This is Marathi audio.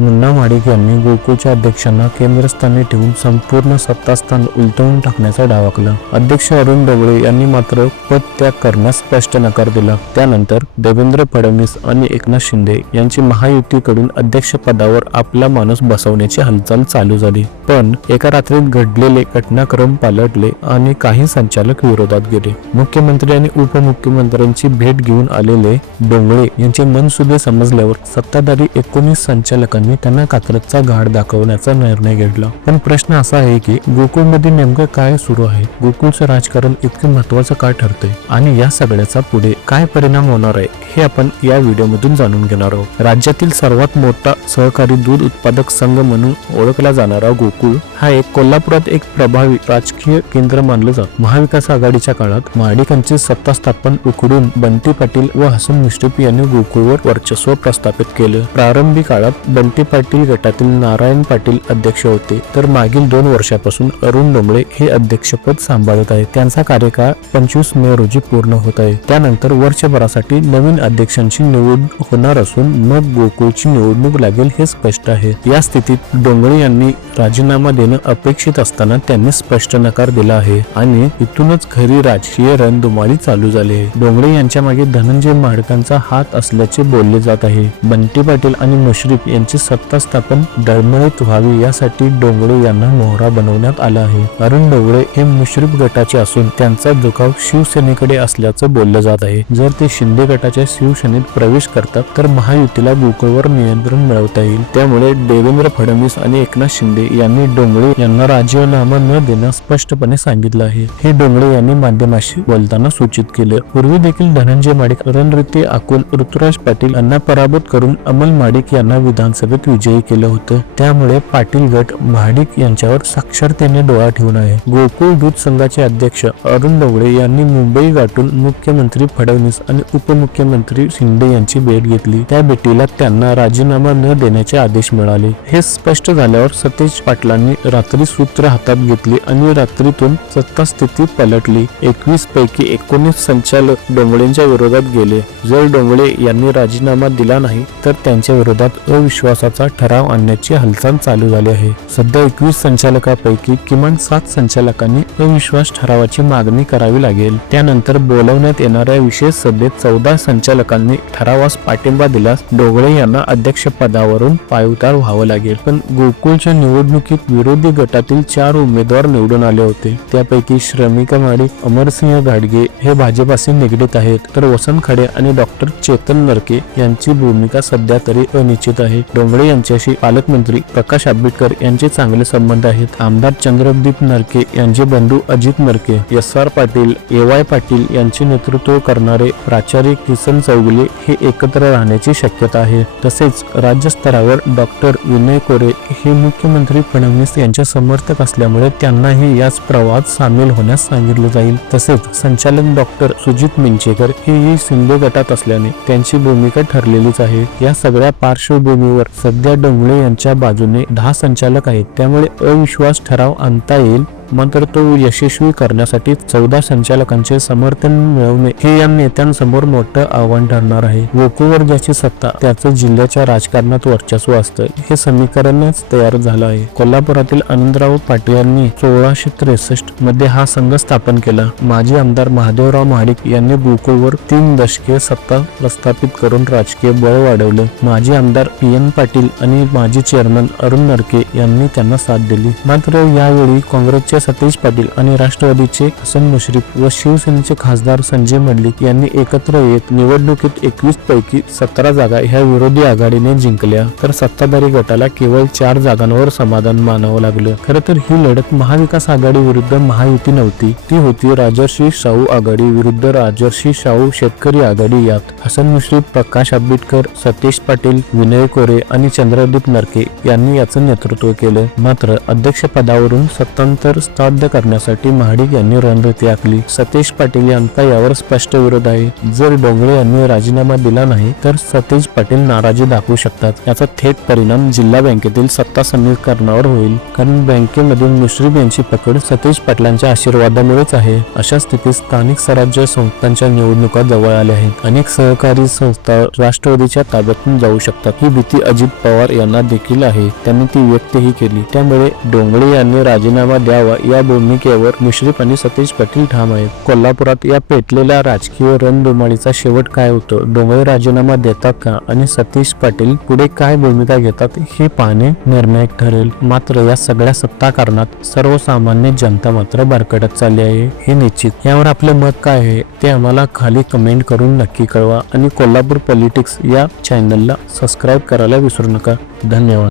मुन्ना माडिक यांनी गोकुळच्या अध्यक्षांना केंद्रस्थानी ठेवून संपूर्ण सत्तास्थान उलटवून टाकण्याचा डाव आखला. अध्यक्ष अरुण डवळे यांनी मात्र पद त्याग करण्यास स्पष्ट नकार दिला. त्यानंतर देवेंद्र फडणवीस आणि एकनाथ शिंदे यांची महायुतीकडून अध्यक्षपदावर आपला माणूस बसवण्याची हालचाल चालू झाली. पण एका रात्रीत घडलेले घटनाक्रम पालटले आणि काही संचालक विरोधात गेले. मुख्यमंत्री आणि उपमुख्यमंत्र्यांची भेट घेऊन आलेले डोंगळे यांचे मनसुबे समजल्यावर सत्ताधारी एकोणीस संचालकांनी त्यांना कात्रजचा घाट दाखवण्याचा निर्णय घेतला. पण प्रश्न असा आहे की गोकुळमध्ये नेमकं काय सुरू आहे? गोकुळचं राजकारण इतकं महत्वाचं का ठरतंय? आणि या सगळ्याचा पुढे काय परिणाम होणार आहे हे आपण या व्हिडिओमधून जाणून घेणार आहोत. राज्यातील सर्वात मोठा सहकारी दूध उत्पादक संघ म्हणून ओळखला जाणारा गोकुळ हा एक कोल्हापुरात एक प्रभावी राजकीय केंद्र मानलं जात. महाविकास आघाडीच्या काळात महाडिकांचे सत्ता स्थापन उकडून बंटी पाटील व हसन मुश्रीफ यांनी गोकुळवर वर्चस्व प्रस्थापित केलं. प्रारंभी काळात बंटी पाटील गटातील नारायण पाटील अध्यक्ष होते. तर मागील दोन वर्षापासून अरुण डोंबळे हे अध्यक्षपद सांभाळत आहेत. त्यांचा कार्यकाळ पंचवीस मे रोजी पूर्ण होत आहे. त्यानंतर वर्षभरासाठी नवीन अध्यक्षांची निवड होणार असून मग गोकुळची निवडणूक लागेल हे स्पष्ट आहे. या स्थितीत डोंगळे यांनी राजीनामा देणं अपेक्षित असताना त्यांनी स्पष्ट नकार दिला आहे आणि इथूनच खरी राजकीय रणधुमाळी चालू झाली आहे. डोंगरे यांच्या मागे धनंजय माडकांचा हात असल्याचे बोलले जात आहे. बंटी पाटील आणि मुश्रीफ यांची सत्ता स्थापन डळमळीत व्हावी यासाठी डोंगरे यांना मोहरा बनवण्यात आला आहे. अरुण डोंगळे हे मुश्रीफ गटाचे असून त्यांचा दुखाव शिवसेनेकडे असल्याचं बोललं जात आहे. जर ते शिंदे गटाच्या शिवसेनेत प्रवेश करतात तर महायुतीला गोकुळवर नियंत्रण मिळवता येईल. त्यामुळे देवेंद्र फडणवीस आणि एकनाथ शिंदे यांनी डोंगळे यांना राजीनामा न देणं स्पष्टपणे सांगितलं आहे. हे डोंगळे यांनी माध्यमाशी बोलताना सूचित केले. पूर्वी देखील धनंजय माडिक रणरीती आखून ऋतुराज पाटील यांना पराभूत करून अमल माडिक यांना विधानसभेत विजयी केलं होतं. त्यामुळे पाटील गट महाडिक यांच्यावर साक्षरतेने डोळा ठेवून आहे. गोकुळ दूध संघाचे अध्यक्ष अरुण डोंगळे यांनी मुंबई गाठून मुख्यमंत्री फडणवीस फडणवीस आणि उपमुख्यमंत्री शिंदे यांची भेट घेतली. त्या भेटीला त्यांना राजीनामा न देण्याचे आदेश मिळाले. हे स्पष्ट झाल्यावर सतेज पाटलांनी रात्री सूत्र हातात घेतली आणि रात्रीतून सत्ता स्थिती पलटली. एकवीस पैकी एकोणीस संचालक डोंगळेंच्या विरोधात गेले. जर डोंगळे यांनी राजीनामा दिला नाही तर त्यांच्या विरोधात अविश्वासाचा ठराव आणण्याची हालचाल चालू झाली आहे. सध्या एकवीस संचालकापैकी किमान सात संचालकांनी अविश्वास ठरावाची मागणी करावी लागेल. त्यानंतर बोलवण्यात येणाऱ्या विशेष सभेत चौदा संचालकांनी ठरावास पाठिंबा दिल्यास डोंगळे यांना अध्यक्षपदावरून पायउतार व्हावं लागेल. पण गोकुळच्या निवडणुकीत विरोधी गटातील चार उमेदवार निवडून आले होते. त्यापैकी श्रमिका माडी अमरसिंह घाडगे हे भाजपाशी निगडीत आहेत. तर वसंत खडे आणि डॉक्टर चेतन नरके यांची भूमिका सध्या तरी अनिश्चित आहे. डोंगळे यांच्याशी पालकमंत्री प्रकाश आंबेडकर यांचे चांगले संबंध आहेत. आमदार चंद्रदीप नरके यांचे बंधू Ajit Narke S R Patil A Y Patil यांचे नेतृत्व करणार प्राचार्य किसन चौगुले हे एकत्र राहण्याची शक्यता आहे. तसेच राज्यस्तरावर डॉक्टर विनय कोरे हे मुख्यमंत्री फडणवीस यांचे समर्थक असल्यामुळे त्यांनाही याच प्रवाहात सामील होण्यास सांगितलं जाईल. तसेच संचालक डॉक्टर सुजित मिंचेकर हेही शिंदे गटात असल्याने त्यांची भूमिका ठरलेलीच आहे. या सगळ्या पार्श्वभूमीवर सध्या डोंगळे यांच्या बाजूने दहा संचालक आहेत. त्यामुळे अविश्वास ठराव आणता येईल. मात्र तो यशस्वी करण्यासाठी चौदा संचालकांचे समर्थन मिळवणे हे या नेत्यांसमोर मोठं आव्हान ठरणार आहे. गोकुळवर ज्याची सत्ता त्याचं जिल्ह्याच्या राजकारणात वर्चस्व असतं. हे समीकरणच तयार झालं आहे. कोल्हापुरातील आनंदराव पाटील यांनी सोळाशे त्रेसष्टमध्ये हा संघ स्थापन केला. माजी आमदार महादेवराव महाडिक यांनी गोकुळवर तीन दशके सत्ता प्रस्थापित करून राजकीय बळ वाढवलं. माजी आमदार पी एन पाटील आणि माजी चेअरमन अरुण नरके यांनी त्यांना साथ दिली. मात्र यावेळी काँग्रेसचे सतीश पाटील आणि राष्ट्रवादीचे हसन मुश्रीफ व शिवसेनेचे खासदार संजय मंडलिक यांनी एकत्र येत निवडणुकीत एकवीस पैकी सतरा जागा ह्या विरोधी आघाडीने जिंकल्या. तर सत्ताधारी गटाला केवळ चार जागांवर समाधान मानावं लागलं. खरं तर ही लढत महाविकास आघाडी विरुद्ध महायुती नव्हती. ती होती राजर्षी शाहू आघाडी विरुद्ध राजर्षी शाहू शेतकरी आघाडी यात. हसन मुश्रीफ प्रकाश आंबेडकर सतीश पाटील विनय कोरे आणि चंद्रदीप नरके यांनी याचं नेतृत्व केलं. मात्र अध्यक्षपदावरून सत्तांतर साध्य करण्यासाठी महाडिक यांनी रणनीती आखली. सतेज पाटील यांचा यावर स्पष्ट विरोध आहे. जर डोंगरे यांनी राजीनामा दिला नाही तर सतेज पाटील नाराजी दाखवू शकतात. याचा थेट परिणाम जिल्हा बँकेतील सत्ता समीकरणावर होईल. कारण बँकेमधून मुश्रीफ यांची पकड सतेज पाटलांच्या आशीर्वादामुळेच आहे. अशा स्थितीत स्थानिक स्वराज्य संस्थांच्या निवडणुका जवळ आल्या आहेत. अनेक सहकारी संस्था राष्ट्रवादीच्या ताब्यातून जाऊ शकतात. ही भीती अजित पवार यांना देखील आहे. त्यांनी ती व्यक्तही केली. त्यामुळे डोंगरे यांनी राजीनामा द्यावा या भूमिकेवर मुश्रीफ आणि सतीश पाटील ठाम आहेत. कोल्हापुरात या पेटलेल्या राजकीय रणधुमाळीचा शेवट काय होतो? डोंगळे राजीनामा देतात का? आणि सतीश पाटील पुढे काय भूमिका घेतात हे पाहणे निर्णायक ठरेल. मात्र या सगळ्या सत्ता कारणात सर्वसामान्य जनता मात्र भरकटत चालली आहे. हे निश्चित. यावर आपले मत काय आहे? ते आम्हाला खाली कमेंट करून नक्की कळवा. आणि कोल्हापूर पॉलिटिक्स या चॅनलला सबस्क्राईब करायला विसरू नका. धन्यवाद.